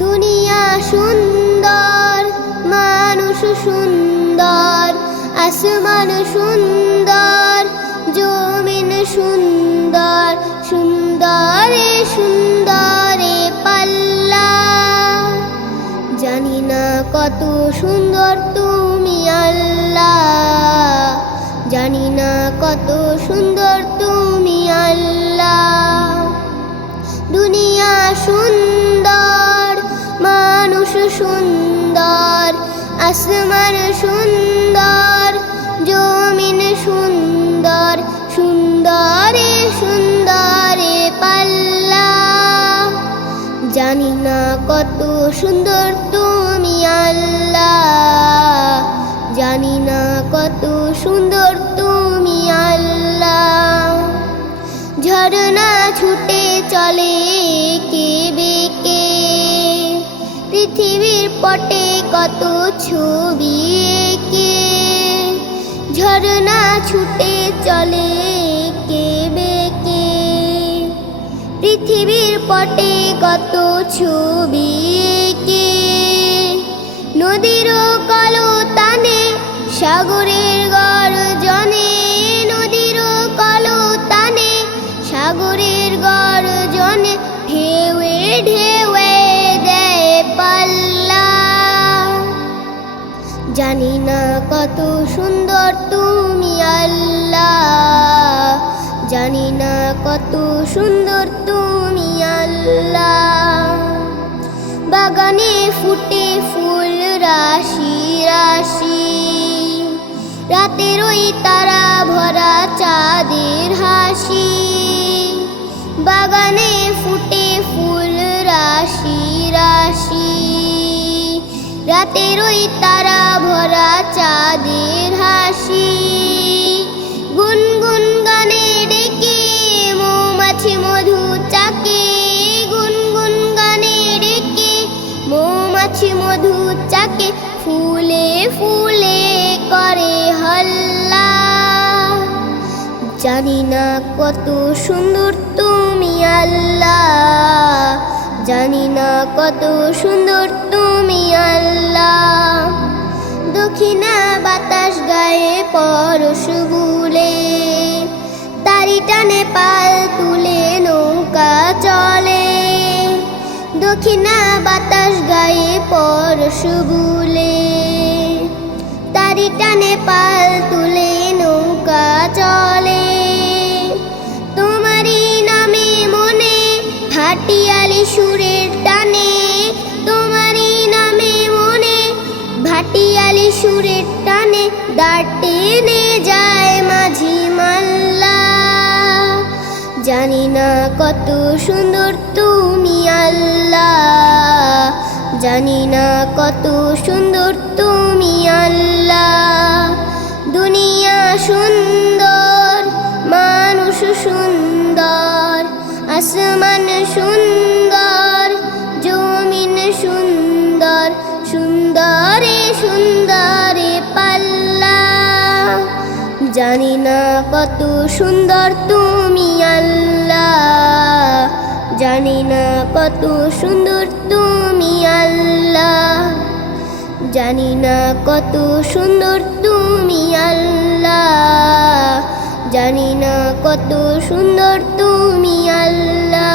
দুনিয়া সুন্দর, মানুষ সুন্দর, আসমান সুন্দর, জমিন সুন্দর, সুন্দরে সুন্দরে পাল্লা। জানি না কত সুন্দর তুমি আল্লাহ, জানি না কত সুন্দর তুমি আল্লাহ। দুনিয়া সুন্দর, মানুষ সুন্দর, আসমান সুন্দর, জমিন সুন্দর, সুন্দরে সুন্দরে পাল্লা। জানি না কত সুন্দর তুমি আল্লাহ, জানি না কত সুন্দর তুমি আল্লাহ। ঝরনা ছুটে চলে কে বেঁকে, পৃথিবীর পটে কত ছবি এঁকে। ঝরনা ছুটে চলে কে বেঁকে, পৃথিবীর পটে কত ছবি এঁকে। নদীর কলতানে, সাগরের গর্জনে, নদীর কলতানে, সাগরের গর্জনে, ঢেউয়ে ঢেউয়ে দেয় পাল্লা। জানি না কত সুন্দর তুমি আল্লাহ, জানি না কত সুন্দর তুমি আল্লাহ। বাগানে ফুটে ফুল রাশি রাশি, রাতের ওই তারা ভরা চাঁদের হাসি। বাগানে ফুটে ফুল রাশি রাশি, রাতের ওই তারা ভরা চাঁদের হাসি। গুনগুন গানে ডেকে মৌমাছি মধু চাকে, গুনগুন গানে ডেকে মৌমাছি মধু চাকে। ফুলে ফুলে করে হল্লা। জানি না কত সুন্দর তুমি আল্লাহ, জানি না কত সুন্দর তুমি আল্লাহ। দক্ষিণা বাতাস গায়ে পরশ বুলে, তারি টানে পাল তুলে নৌকা চলে। দক্ষিণা বাতাস গায়ে পরশ বুলে, তারি টানে পাল তুলে নৌকা চলে। তোমারই নামে মনে ভাটিয়ালি সুরের টানে, তোমারই নামে মনে ভাটিয়ালি সুরের টানে। দাঁড় টেনে যায় মাঝি মাল্লা। জানি না কত সুন্দর তুমি আল্লাহ, জানি না কত সুন্দর তুমি আল্লাহ। দুনিয়া সুন্দর, মানুষ সুন্দর, আসমান সুন্দর, জমিন সুন্দর, সুন্দরে সুন্দরে পাল্লা। জানি না কত সুন্দর তুমি আল্লাহ, জানি না কত সুন্দর তুমি আল্লাহ, জানি না কত সুন্দর তুমি আল্লাহ, জানি না কত সুন্দর তুমি আল্লাহ।